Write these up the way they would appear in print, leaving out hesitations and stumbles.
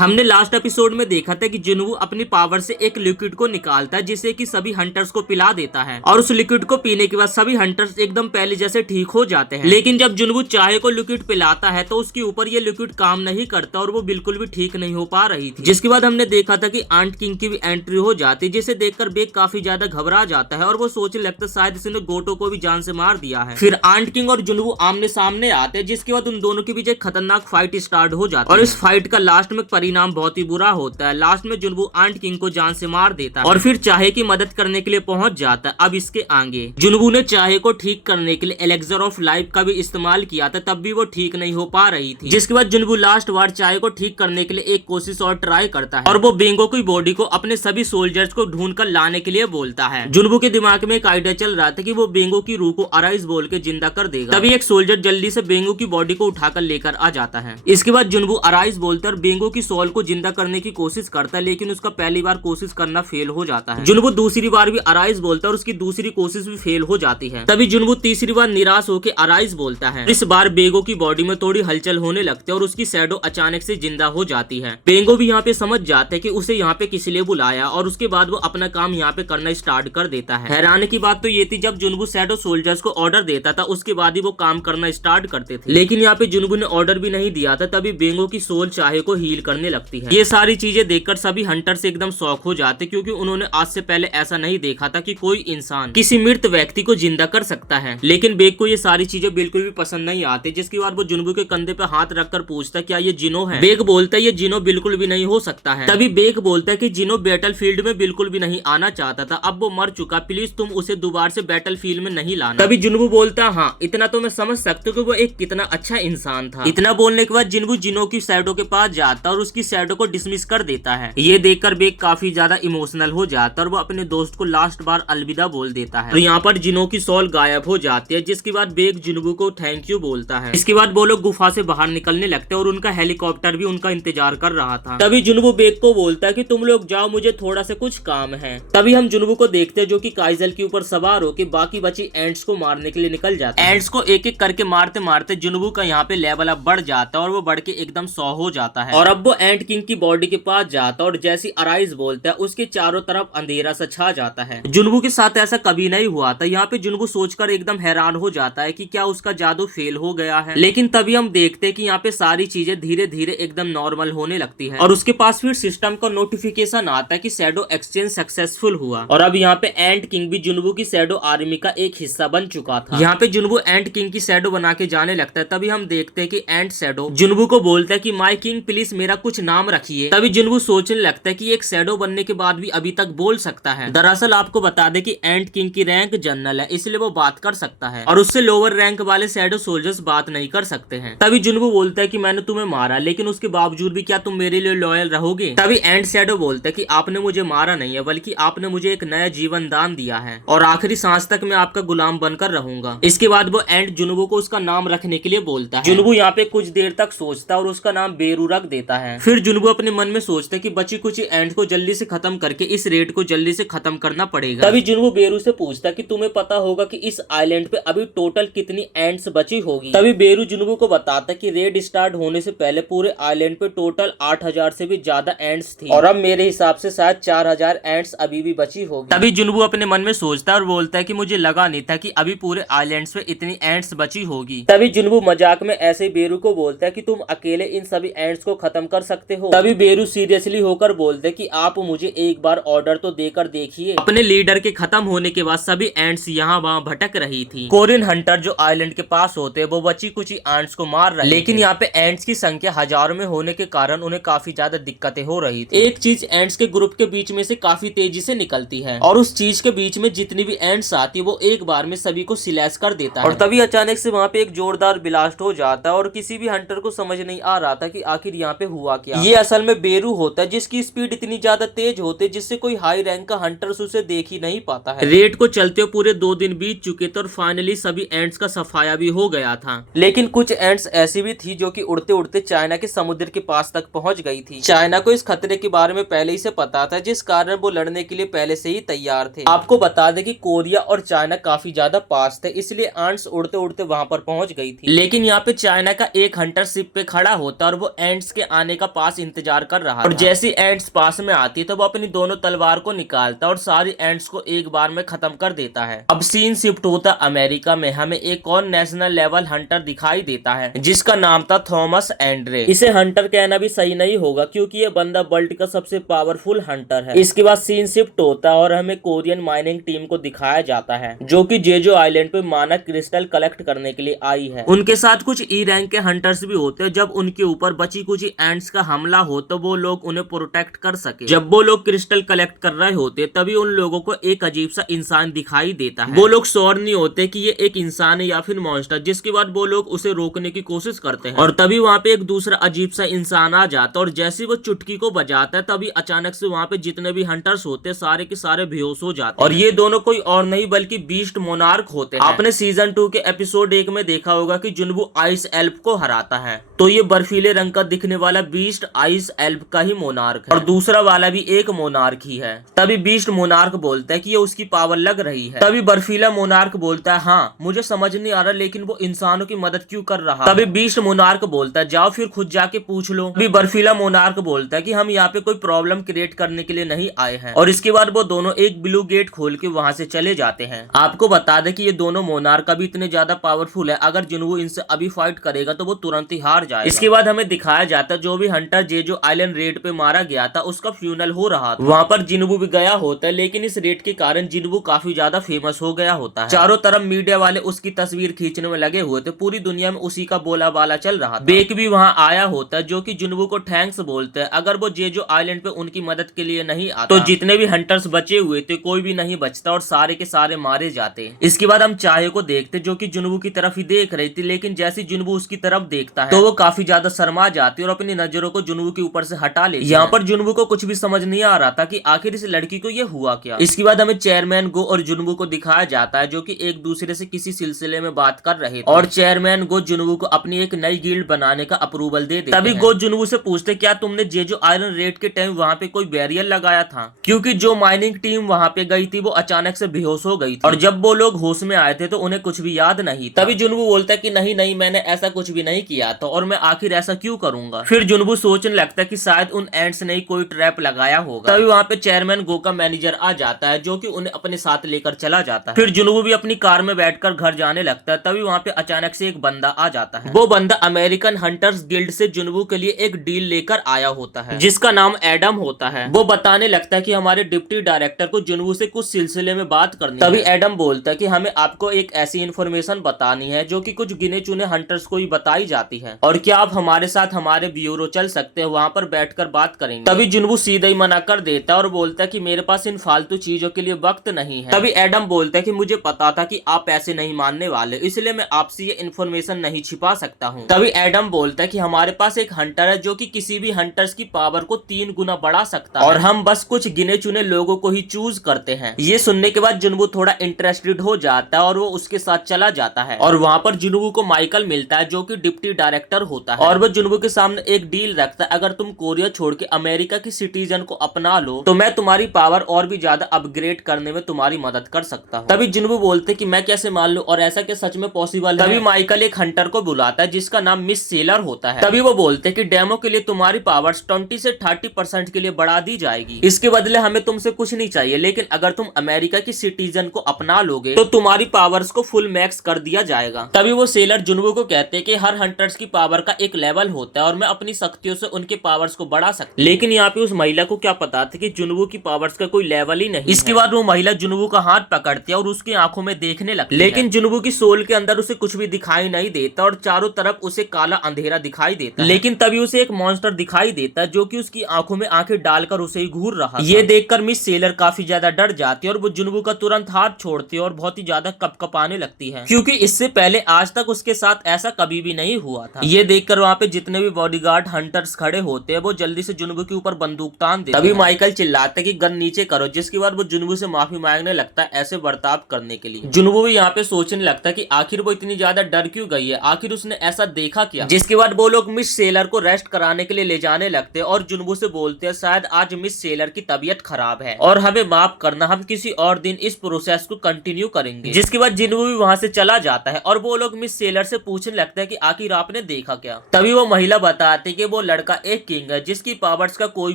हमने last episode में देखा था कि जुनवू अपनी पावर से एक लिक्विड को निकालता है जिससे कि सभी हंटर्स को पिला देता है और उस लिक्विड को पीने के बाद सभी हंटर्स एकदम पहले जैसे ठीक हो जाते हैं। लेकिन जब जुनवू चाहे को लिक्विड पिलाता है तो उसके ऊपर ये लिक्विड काम नहीं करता और वो बिल्कुल भी ठीक नहीं हो पा रही थी। जिसके बाद हमने देखा था कि आंट किंग की भी एंट्री हो जाती है जिसे देखकर बेक काफी ज्यादा घबरा जाता है और वो सोचने लगता है शायद इसने गोटो को भी जान से मार दिया है। फिर आंट किंग और जुनवू आमने सामने आते हैं जिसके बाद उन दोनों के बीच एक खतरनाक फाइट स्टार्ट हो जाती है और इस फाइट का लास्ट में परिणाम बहुत ही बुरा होता है। लास्ट में जुनवू आंट किंग को जान से मार देता है और फिर चाहे की मदद करने के लिए पहुंच जाता है। अब इसके आगे जुनवू ने चाहे को ठीक करने के लिए एलेक्सर ऑफ लाइफ का भी इस्तेमाल किया था, तब भी वो ठीक नहीं हो पा रही थी। जिसके बाद जुनवू लास्ट बार चाहे को ठीक करने के लिए एक कोशिश और ट्राई करता है और वो बेंगो की बॉडी को अपने सभी सोल्जर्स को ढूंढ कर लाने के लिए बोलता है। जुनवू के दिमाग में एक आइडिया चल रहा था कि वो बेंगो की रूह को अराइज बोल के जिंदा कर देगा। तभी एक सोल्जर जल्दी से बेंगो की बॉडी को उठाकर लेकर आ जाता है। इसके बाद जुनवू अराइज बोलकर बेंगो की सोल को जिंदा करने की कोशिश करता है लेकिन उसका पहली बार कोशिश करना फेल हो जाता है। जुनवू दूसरी बार भी अराइज बोलता है और उसकी दूसरी कोशिश भी फेल हो जाती है। तभी जुनवू तीसरी बार निराश होकर अराइज बोलता है। इस बार बेंगो की बॉडी में थोड़ी हलचल होने लगती है और उसकी शैडो अचानक से जिंदा हो जाती है। बेंगो भी यहाँ पे समझ जाता है कि उसे यहाँ पे किस लिए बुलाया और उसके बाद वो अपना काम यहाँ पे करना स्टार्ट कर देता है। हैरानी की बात तो ये थी जब जुनवू शैडो सोल्जर्स को ऑर्डर देता था उसके बाद ही वो काम करना स्टार्ट करते थे, लेकिन यहाँ पे जुनवू ने ऑर्डर भी नहीं दिया था। तभी बेंगो की सोल चाहे को हील करने लगती है। ये सारी चीजें देखकर सभी हंटर से एकदम शॉक हो जाते क्योंकि उन्होंने आज से पहले ऐसा नहीं देखा था कि कोई इंसान किसी मृत व्यक्ति को जिंदा कर सकता है। लेकिन बेग को ये सारी चीजें बिल्कुल भी पसंद नहीं आती। जिसके बाद वो जुनवू के कंधे पे हाथ रखकर पूछता क्या ये जिनो है। बेग बोलता है ये जिनो बिल्कुल भी नहीं हो सकता है। तभी बेग बोलता है कि जिनो बैटल फील्ड में बिल्कुल भी नहीं आना चाहता था, अब वो मर चुका, प्लीज तुम उसे दोबारा से बैटल फील्ड में नहीं लाना। तभी जुनवू बोलता हाँ इतना तो मैं समझ सकता हूँ कि वो एक कितना अच्छा इंसान था। इतना बोलने के बाद जुनवू जिनो की शैडो के पास जाता और उसकी शैडो को डिसमिस कर देता है। ये देखकर बेग काफी ज्यादा इमोशनल हो जाता है और वो अपने दोस्त को लास्ट बार अलविदा बोल देता है। तो यहाँ पर जिनो की सोल गायब हो जाती है जिसके बाद बेग जुनवू को थैंक यू बोलता है। इसके बाद वो लोग गुफा से बाहर निकलने लगते हैं और उनका हेलीकॉप्टर भी उनका इंतजार कर रहा था। तभी जुनवू बेग को बोलता है कि तुम लोग जाओ, मुझे थोड़ा सा कुछ काम है। तभी हम जुनवू को देखते हैं जो कि काइजल के ऊपर सवार होकर बाकी बची एंट्स को मारने के लिए निकल जाता है। एंट्स को एक एक करके मारते मारते जुनवू का यहाँ पे लेवल अब बढ़ जाता है और वो बढ़ के एकदम 100 हो जाता है और अब वो एंट किंग की बॉडी के पास जाता है और जैसी अराइज बोलता है उसके चारों तरफ अंधेरा सा छा जाता है। जुनवू के साथ ऐसा कभी नहीं हुआ था। यहाँ पे जुनवू सोचकर एकदम हैरान हो जाता है कि क्या उसका जादू फेल हो गया है। लेकिन तभी हम देखते हैं कि यहाँ पे सारी चीजें धीरे धीरे एकदम नॉर्मल होने लगती है और उसके पास फिर सिस्टम का नोटिफिकेशन आता है कि शैडो एक्सचेंज सक्सेसफुल हुआ और अब यहाँ पे एंट किंग भी जुनवू की शैडो आर्मी का एक हिस्सा बन चुका था। यहाँ पे जुनवू एंट किंग की शैडो बना के जाने लगता है। तभी हम देखते हैं कि एंट शैडो जुनवू को बोलता है कि माय किंग प्लीज मेरा कुछ नाम रखिए। तभी जुनवू सोचने लगता है कि एक शैडो बनने के बाद भी अभी तक बोल सकता है। दरअसल आपको बता दे कि एंट किंग की रैंक जनरल है इसलिए वो बात कर सकता है और उससे लोअर रैंक वाले शैडो सोल्जर्स बात नहीं कर सकते हैं। तभी जुनवू बोलता है कि मैंने तुम्हें मारा लेकिन उसके बावजूद भी क्या तुम मेरे लिए लॉयल रहोगे। तभी एंट शैडो बोलता है कि आपने मुझे मारा नहीं है बल्कि आपने मुझे एक नया जीवन दान दिया है और आखिरी सांस तक मैं आपका गुलाम बनकर रहूंगा। इसके बाद वो एंट जुनवू को उसका नाम रखने के लिए बोलता है। जुनवू यहाँ पे कुछ देर तक सोचता है और उसका नाम बेरू रख देता है। फिर जुनवू अपने मन में सोचता है कि बची कुछ एंट को जल्दी से खत्म करके इस रेड को जल्दी से खत्म करना पड़ेगा। तभी जुनवू बेरू से पूछता है कि तुम्हें पता होगा कि इस आइलैंड पे अभी टोटल कितनी एंट्स बची होगी। तभी बेरू जुनवू को बताता है कि रेड स्टार्ट होने से पहले पूरे आइलैंड पे टोटल 8000 से भी ज्यादा एंट्स थी और अब मेरे हिसाब से शायद 4000 एंट्स अभी भी बची होगी। तभी जुनवू अपने मन में सोचता है और बोलता है कि मुझे लगा नहीं था कि अभी पूरे आइलैंड पे इतनी एंट्स बची होगी। तभी जुनवू मजाक में ऐसे बेरू को बोलता है कि तुम अकेले इन सभी एंट्स को खत्म कर सकते हो। तभी बेरू सीरियसली होकर बोलते हैं कि आप मुझे एक बार ऑर्डर तो देकर देखिए। अपने लीडर के खत्म होने के बाद सभी एंट्स यहाँ वहाँ भटक रही थी। कोरियन हंटर जो आइलैंड के पास होते हैं वो बची कुछ एंट्स को मार रहे, लेकिन यहाँ पे एंट्स की संख्या हजारों में होने के कारण उन्हें काफी ज्यादा दिक्कतें हो रही थी। एक चीज एंट्स के ग्रुप के बीच में से काफी तेजी से निकलती है और उस चीज के बीच में जितनी भी एंट्स आती है वो एक बार में सभी को स्लैश कर देता है और तभी अचानक से वहाँ पे एक जोरदार ब्लास्ट हो जाता है और किसी भी हंटर को समझ नहीं आ रहा था कि आखिर यहाँ पे हुआ क्या। ये असल में बेरू होता है जिसकी स्पीड इतनी ज्यादा तेज होती है जिससे कोई हाई रैंक का हंटर्स उसे देख ही नहीं पाता है। रेड को चलते पूरे 2 दिन बीत चुके थे और फाइनली सभी एंट्स का सफाया भी हो गया था। लेकिन कुछ एंट्स ऐसी भी थी जो कि उड़ते उड़ते चाइना के समुद्र के पास तक पहुंच गई थी। चाइना को इस खतरे के बारे में पहले ही से पता था जिस कारण वो लड़ने के लिए पहले से ही तैयार थे। आपको बता दें कि कोरिया और चाइना काफी ज्यादा पास थे इसलिए एंट्स उड़ते उड़ते वहां पर पहुंच गई थी। लेकिन यहाँ पे चाइना का एक हंटर शिप पे खड़ा होता और वो एंट्स के आने का पास इंतजार कर रहा और जैसी एंट्स पास में आती तो वो अपनी दोनों तलवार को निकालता और सारी एंट्स को एक बार में खत्म कर देता है। अब सीन शिफ्ट होता अमेरिका में, हमें एक और नेशनल लेवल हंटर दिखाई देता है जिसका नाम था थॉमस एंड्रे। इसे हंटर कहना भी सही नहीं होगा क्योंकि ये बंदा वर्ल्ड का सबसे पावरफुल हंटर है। इसके बाद सीन शिफ्ट होता है और हमें कोरियन माइनिंग टीम को दिखाया जाता है जो कि जेजो आइलैंड पे मानक क्रिस्टल कलेक्ट करने के लिए आई है। उनके साथ कुछ ई रैंक के हंटर्स भी होते हैं। जब उनके ऊपर बची कुछ एंट्स का हमला हो तो वो लोग उन्हें प्रोटेक्ट कर सके। जब वो लोग क्रिस्टल कलेक्ट कर रहे होते तभी उन लोगों को एक अजीब सा इंसान दिखाई देता है। वो लोग श्योर नहीं होते कि ये एक इंसान है या फिर मॉन्स्टर, जिसके बाद वो लोग उसे रोकने की कोशिश करते हैं और तभी वहाँ पे एक दूसरा अजीब सा इंसान आ जाता है और जैसे वो चुटकी को बजाता है तभी अचानक से वहाँ पे जितने भी हंटर्स होते हैं सारे के सारे बेहोश हो जाते हैं। और ये दोनों कोई और नहीं बल्कि बीस्ट मोनार्क होते हैं। आपने सीजन 2 के एपिसोड 1 में देखा होगा कि जुनवू आइस एल्फ को हराता है, तो ये बर्फीले रंग का दिखने वाला बीस्ट आइस एल्फ का ही मोनार्क है और दूसरा वाला भी एक मोनार्क ही है। तभी बीस्ट मोनार्क बोलता है कि ये उसकी पावर लग रही है। तभी बर्फीला मोनार्क बोलता है हाँ मुझे समझ नहीं आ रहा लेकिन वो इंसानों की मदद क्यों कर रहा। तभी बीस्ट मोनार्क बोलता है जाओ फिर खुद जाके पूछ लो। तभी बर्फीला मोनार्क बोलता है कि हम यहाँ पे कोई प्रॉब्लम क्रिएट करने के लिए नहीं आए हैं और इसके बाद वो दोनों एक ब्लू गेट खोल के वहाँ से चले जाते हैं। आपको बता दें कि ये दोनों मोनार्क अभी इतने ज्यादा पावरफुल है, अगर जुनवू इनसे अभी फाइट करेगा तो वो तुरंत ही हार जाएगा। इसके बाद हमें दिखाया जाता है जो भी हंटर जेजो आइलैंड रेड पे मारा गया था उसका फ्यूनल हो रहा था। वहाँ पर जिनवू भी गया होता है लेकिन इस रेड के कारण जिनवू काफी ज्यादा फेमस हो गया होता है। चारों तरफ मीडिया वाले उसकी तस्वीर खींचने में लगे हुए थे, पूरी दुनिया में उसी का बोला बाला चल रहा था। बेक भी वहाँ आया होता है जो कि जुनवू को थैंक्स बोलते हैं। अगर वो जेजो आइलैंड पे उनकी मदद के लिए नहीं आता तो जितने भी हंटर्स बचे हुए थे कोई भी नहीं बचता और सारे के सारे मारे जाते। इसके बाद हम चाहे को देखते जो कि जुनवू की तरफ ही देख रही थी, लेकिन जैसे जुनवू उसकी तरफ देखता है तो वो काफी ज्यादा शर्मा जाती है और अपनी नजरों को जुनवू के ऊपर से हटा लेती है। यहाँ पर जुनवू को कुछ भी समझ नहीं आ रहा था कि आखिर इस लड़की को ये हुआ क्या। इसके बाद हमें चेयरमैन गो और जुनवू को दिखाया जाता है जो कि एक दूसरे से किसी सिलसिले में बात कर रहे थे और चेयरमैन गो जुनवू को अपनी एक नई गिल्ड बनाने का अप्रूवल दे देते हैं। तभी गो जुनवू से पूछते क्या तुमने जेजो आयरन रेड के टाइम वहाँ पे कोई बैरियर लगाया था, क्योंकि जो माइनिंग टीम वहाँ पे गई थी वो अचानक से बेहोश हो गई थी और जब वो लोग होश में आए थे तो उन्हें कुछ भी याद नहीं था। तभी जुनवू बोलता है कि नहीं नहीं मैंने ऐसा कुछ भी नहीं किया था और मैं आखिर ऐसा क्यों करूंगा। फिर जुनवू सोचने लगता है कि शायद उन एंड्स ने कोई ट्रैप लगाया होगा। तभी वहाँ पे चेयरमैन गो का मैनेजर आ जाता है जो कि उन्हें अपने साथ लेकर चला जाता है। फिर जुनवू भी अपनी कार में बैठकर घर जाने लगता है। तभी वहाँ पे अचानक से एक बंदा आ जाता है। वो बंदा अमेरिकन हंटर्स गिल्ड से जुनवू के लिए एक डील लेकर आया होता है जिसका नाम एडम होता है। वो बताने लगता है कि हमारे डिप्टी डायरेक्टर को जुनवू से कुछ सिलसिले में बात करनी है। तभी एडम बोलता है कि हमें आपको एक ऐसी इन्फॉर्मेशन बतानी है जो कि कुछ गिने चुने हंटर्स को ही बताई जाती है और क्या आप हमारे साथ हमारे ब्यूरो चल सकते हैं, वहाँ पर बैठकर बात करेंगे। तभी जुनवू सीधा ही मना कर देता है और बोलता है कि मेरे पास इन फालतू चीजों के लिए वक्त नहीं है। तभी एडम बोलता है कि मुझे पता था कि आप ऐसे नहीं मानने वाले, इसलिए मैं आपसे ये इन्फॉर्मेशन नहीं छिपा सकता हूँ। तभी एडम बोलता है कि हमारे पास एक हंटर है जो कि किसी भी हंटर्स की पावर को 3 गुना बढ़ा सकता है और हम बस कुछ गिने चुने लोगों को ही चूज करते हैं। ये सुनने के बाद जुनवू थोड़ा इंटरेस्टेड हो जाता है और वो उसके साथ चला जाता है और वहाँ पर जुनवू को माइकल मिलता है जो कि डिप्टी डायरेक्टर होता है और वो जुनवू के सामने एक डील रखता है, अगर तुम कोरिया छोड़ के अमेरिका की सिटीजन को अपना लो तो मैं तुम्हारी पावर और भी ज्यादा अपग्रेड करने में तुम्हारी मदद कर सकता हूँ। तभी जुनवू बोलते कि मैं कैसे मान लूं और ऐसा क्या सच में पॉसिबल है। तभी माइकल एक हंटर को बुलाता है जिसका नाम मिस सेलर होता है। तभी वो बोलते कि डेमो के लिए तुम्हारी पावर्स 20 से 30% के लिए बढ़ा दी जाएगी, इसके बदले हमें तुमसे कुछ नहीं चाहिए, लेकिन अगर तुम अमेरिका की सिटीजन को अपना लोगे तो तुम्हारी पावर्स को फुल मैक्स कर दिया जाएगा। तभी वो सेलर जुनवू को कहते हैं कि हर हंटर्स की पावर का एक लेवल होता है और मैं अपनी शक्तियों से उनके पावर्स को बढ़ा सकता। लेकिन यहाँ पे उस महिला को क्या पता था कि जुनवू की पावर्स का कोई लेवल ही नहीं। इसके बाद वो महिला जुनवू का हाथ पकड़ती है और उसकी आंखों में देखने लगती है, लेकिन जुनवू की सोल के अंदर उसे कुछ भी दिखाई नहीं देता और चारों तरफ उसे काला अंधेरा दिखाई देता है। लेकिन तभी उसे एक मॉन्स्टर दिखाई देता है जो कि उसकी आंखों में आंखें डालकर उसे ही घूर रहा है। ये देखकर मिस सेलर काफी ज्यादा डर जाती है और वो जुनवू का तुरंत हाथ छोड़ती है और बहुत ही ज्यादा कपकपाने लगती है, क्योंकि इससे पहले आज तक उसके साथ ऐसा कभी भी नहीं हुआ था। ये देखकर वहाँ पे जितने भी बॉडीगार्ड हंटर्स खड़े होते हैं वो जल्दी से जुनवू के ऊपर बंदूक तान देते हैं। तभी माइकल चिल्लाता है कि गन नीचे करो, जिसके बाद वो जुनवू से माफी मांगने लगता है ऐसे बर्ताव करने के लिए। जुनवू भी यहाँ पे सोचने लगता है कि आखिर वो इतनी ज्यादा डर क्यों गई है, आखिर उसने ऐसा देखा क्या। जिसके बाद वो लोग मिस सेलर को रेस्ट कराने के लिए ले जाने लगते हैं और जुनवू से बोलते हैं शायद आज मिस सेलर की तबीयत खराब है और हमें माफ करना, हम किसी और दिन इस प्रोसेस को कंटिन्यू करेंगे। जिसके बाद जुनवू भी वहाँ से चला जाता है और वो लोग मिस सेलर से पूछने लगता है कि आखिर आपने देखा क्या। तभी वो महिला बताती है कि वो लड़का एक किंग है जिसकी पावर्स का कोई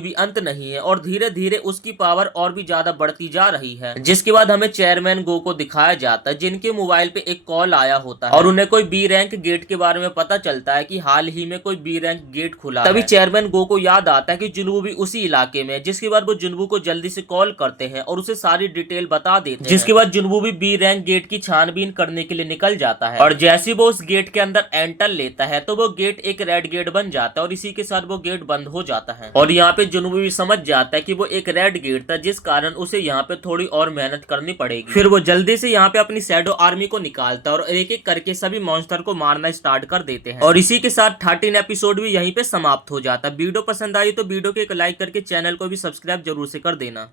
भी अंत नहीं है और धीरे धीरे उसकी पावर और भी ज्यादा बढ़ती जा रही है। जिसके बाद हमें चेयरमैन गो को दिखाया जाता है जिनके मोबाइल पे एक कॉल आया होता है और उन्हें कोई बी रैंक गेट के बारे में पता चलता है कि हाल ही में कोई बी रैंक गेट खुला है। तभी चेयरमैन गो को याद आता है कि जुनवू भी उसी इलाके में है। जिसके बाद वो जुनवू को जल्दी से कॉल करते हैं और उसे सारी डिटेल बता देते हैं। जिसके बाद जुनवू भी बी रैंक गेट की छानबीन करने के लिए निकल जाता है और जैसे वो उस गेट के अंदर एंटर लेता है तो वो गेट एक रेड गेट बन जाता है और इसी के साथ वो गेट बंद हो जाता है। और यहाँ पे जुनवू भी समझ जाता है कि वो एक रेड गेट था जिस कारण उसे यहाँ पे थोड़ी और मेहनत करनी पड़ेगी। फिर वो जल्दी से यहाँ पे अपनी शैडो आर्मी को निकालता है और एक एक करके सभी मॉन्स्टर को मारना स्टार्ट कर देते हैं। और इसी के साथ 13 एपिसोड भी यहीं पे समाप्त हो जाता है। वीडियो पसंद आई तो वीडियो को एक लाइक करके चैनल को भी सब्सक्राइब जरूर से कर देना।